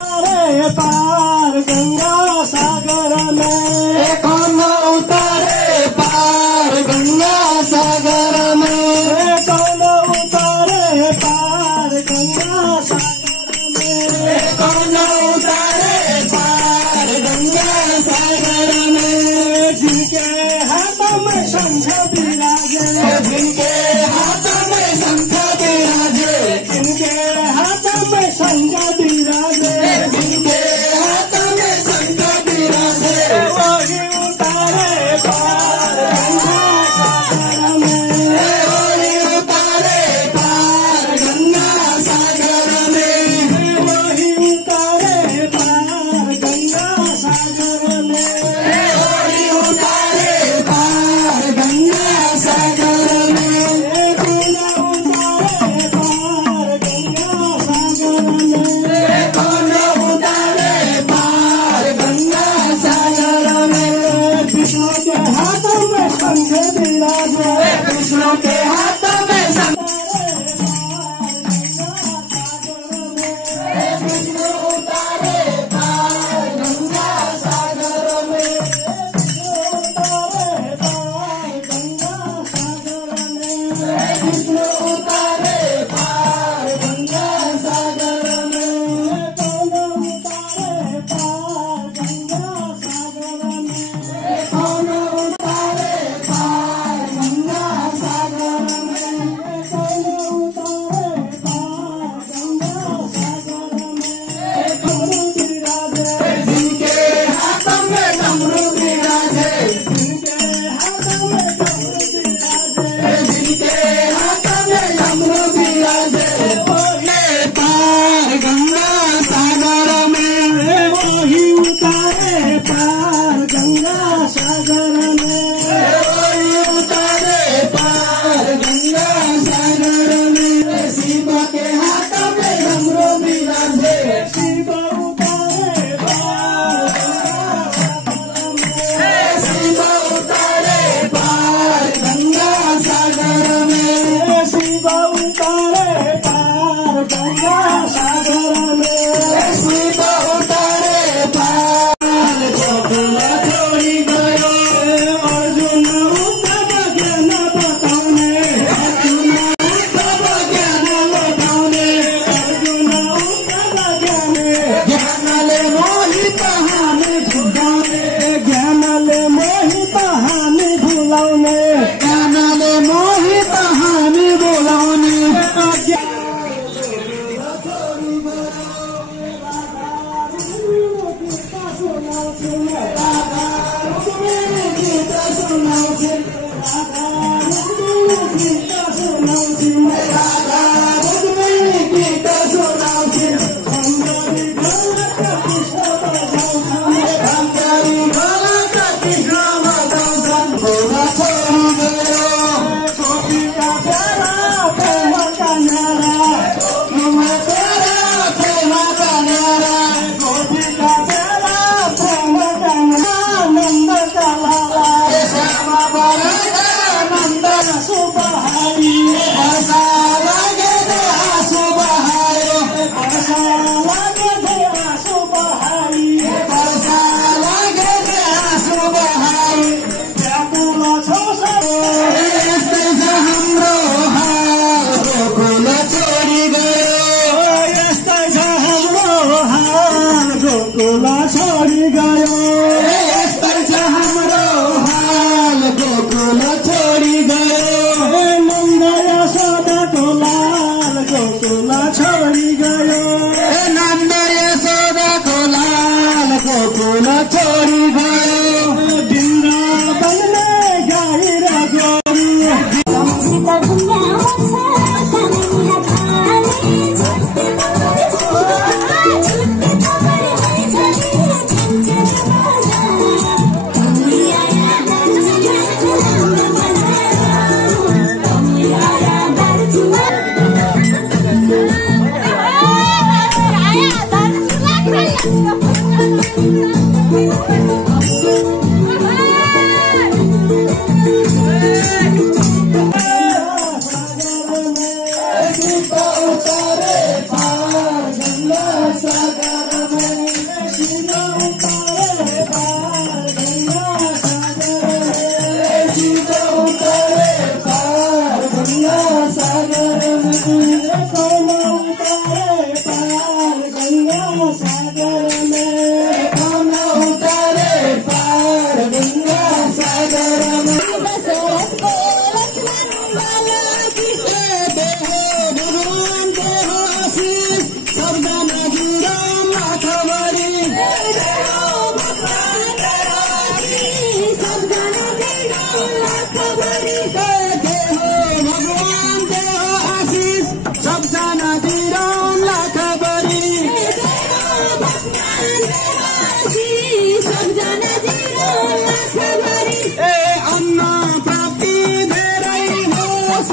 अरे पार गंगा सागर में कौन उतारे पार गंगा सागर में कौन उतारे पार गंगा सागर में कौन उतारे पार गंगा सागर में जिनके हाथों में शंख विराजे जिनके हाथों में शंख विराजे जिनके हाथों में शंख विराजे जिनके हाथों में शंख विराजे वही उतारे पार गंगा सागर में वही उतारे पार गंगा सागर में वही उतारे पार गंगा सागर में वही उतारे पार गंगा सागर में कौन उतारे पार गंगा सागर में कौन उतारे पार गंगा सागर में विष्णु के हाथों में शंख विराजे विष्णु के हाथों में शंख विष्णु उतारे पार गंगा सागर में विष्णु उतारे पार गंगा सागर में कौन उतारे पार गंगा सागर में जिनके हाथों में डमरू विराजे जिनके हाथों में डमरू विराजे बोले पार गंगा सागर में वही उतारे पार गंगा सागर में वही उतारे पार गंगा सागर में शिव के हाथों में डमरू विराजे शिव उतारे पार शिव उतारे पार गंगा सागर में शिव उतारे पार गंगा सागर में शिव उतारे पार गोकुल छोड़ी गयो अर्जुन उद्धव ज्ञान बताउने अर्जुन उद्धव ज्ञान बताउने अर्जुन उद्धव ज्ञान ज्ञानले मोहित हानि झुकाउने ज्ञानले मोहित हानि भुलाउने ज्ञानले मोहित हानि बोलाउने गीत सुनाउँछिन् भङ्गारी ढोलक कृष्ण बजाउँछन् भोला छोरी गयो गोपीका प्यारा प्रेमका न्यारा तुमा तेरा प्रेमका न्यारा गोपीका प्यारा प्रेमका नन्दका लाला श्यामा बरका नन्दन सुबहारी वर्षा लागे आँसु बहायो वर्षा लागे आँसु बहारी वर्षा लागे आँसु बहायो व्याकुल छौ यस्तै छ हाम्रो हाल गोकुल छोडी गयो यस्तै छ हाम्रो हाल गोकुल छोडी गयो यस्तै छ हाम्रो हाल गोकुल छोडी गयो नन्द यशोदाको लाल गोकुल छोडी गयो नन्द यशोदाको लाल गोकुल छोडी गयो वृन्दावनले गाई र गोरु Thank you. गंगा सागर में खाना उतारे पार गंगा सागर में दशरथ को लक्ष्मण वाला की दे हो भगवान दे हो आशीष सब जाना गिरा माथा बड़ी दे हो भगवान दे हो आशीष सब जाना गिरा माथा बड़ी दे हो भगवान दे हो आशीष सब जाना गिरा माथा बड़ी सब जाना गिरा माथा बड़ी ए अन्ना प्राप्ति धेरै होस्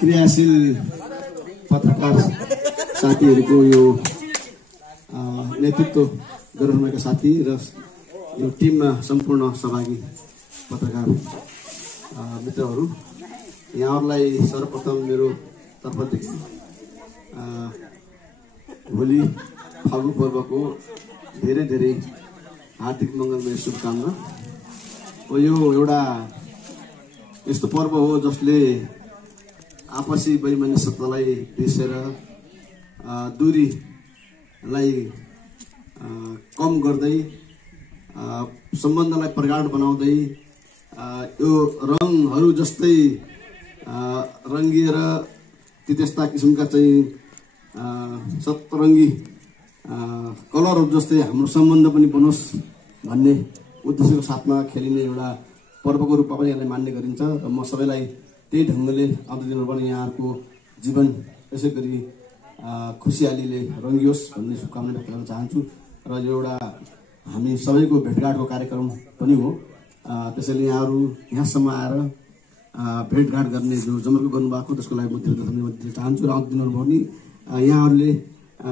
क्रियाशील पत्रकार साथीहरूको यो नेतृत्व गरिरहेका साथी र यो टिममा सम्पूर्ण सहभागी पत्रकार मित्रहरू, यहाँहरूलाई सर्वप्रथम मेरो तर्फदेखि होली फागु पर्वको धेरै धेरै हार्दिक मङ्गलमय शुभकामना। यो एउटा यस्तो पर्व हो जसले आपसी वैमनस्यतालाई बिर्सेर दूरीलाई कम गर्दै सम्बन्धलाई प्रगाढ बनाउँदै यो रङहरू जस्तै रङ्गिएर त्यस्ता किसिमका चाहिँ सतरङ्गी कलरहरू जस्तै हाम्रो सम्बन्ध पनि बनोस् भन्ने उद्देश्यको साथमा खेलिने एउटा पर्वको रूपमा पनि यसलाई मान्ने गरिन्छ र म सबैलाई त्यही ढङ्गले आउँदो दिनहरू पनि यहाँहरूको जीवन यसै गरी खुसियालीले रङ्गियोस् भन्ने शुभकामना व्यक्त गर्न चाहन्छु। र यो एउटा हामी सबैको भेटघाटको कार्यक्रम पनि हो, त्यसैले यहाँहरू यहाँसम्म आएर भेटघाट गर्ने जो जमर्को गर्नुभएको त्यसको लागि म धन्यवाद दिन चाहन्छु। र आउँदो दिनहरू पनि यहाँहरूले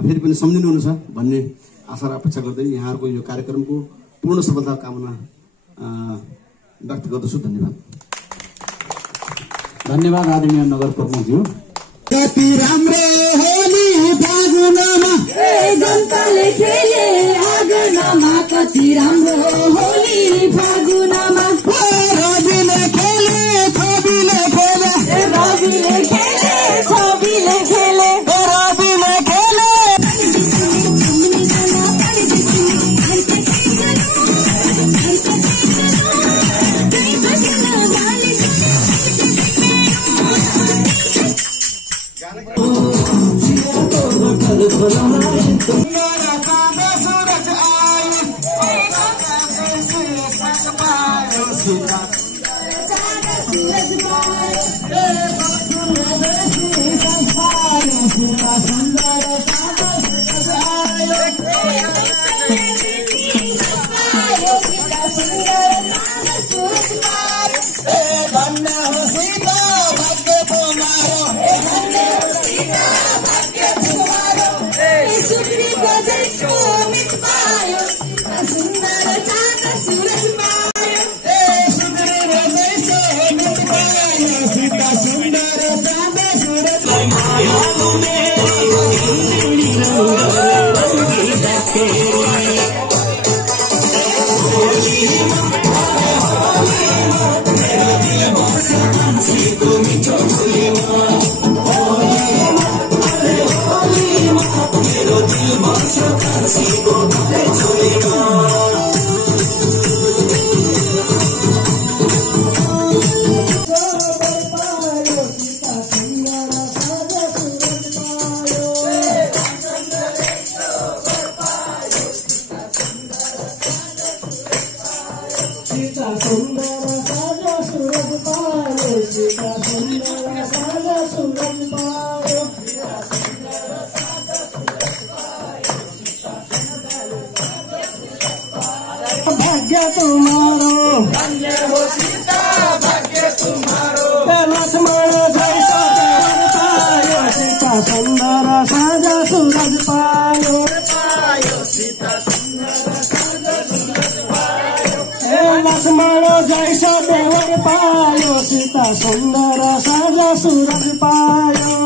फेरि पनि सम्झिनुहुनेछ भन्ने आशा र अपेक्षा गर्दै यहाँहरूको यो कार्यक्रमको पूर्ण सफलताको कामना व्यक्त गर्दछु। धन्यवाद। धन्यवाद आदरणीय नगर प्रमुखज्यू। कति राम्रो होली फागुनमा जनताले खेले आँगनमा, कति राम्रो होली फागुनमा रविले खेले छविले खेले, रविले खेले छविले खेले, रविले खेले भाग्य तुम्हारो, धन्य हो सीता भाग्य तुम्हारो, लक्ष्मण जैसा देवर पायो, सीता सुंदर साजा सूरज पायो, सीता सुंदर साजा सूरज पायो, लक्ष्मण जैसा देवर पायो, सीता सुंदर साजा सूरज पायो,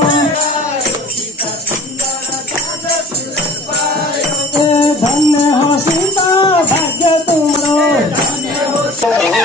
सीता सुंदर साजा सूरज पायो, धन्य हो सीता भाग्य तुम्हारो, धन्य हो सीता।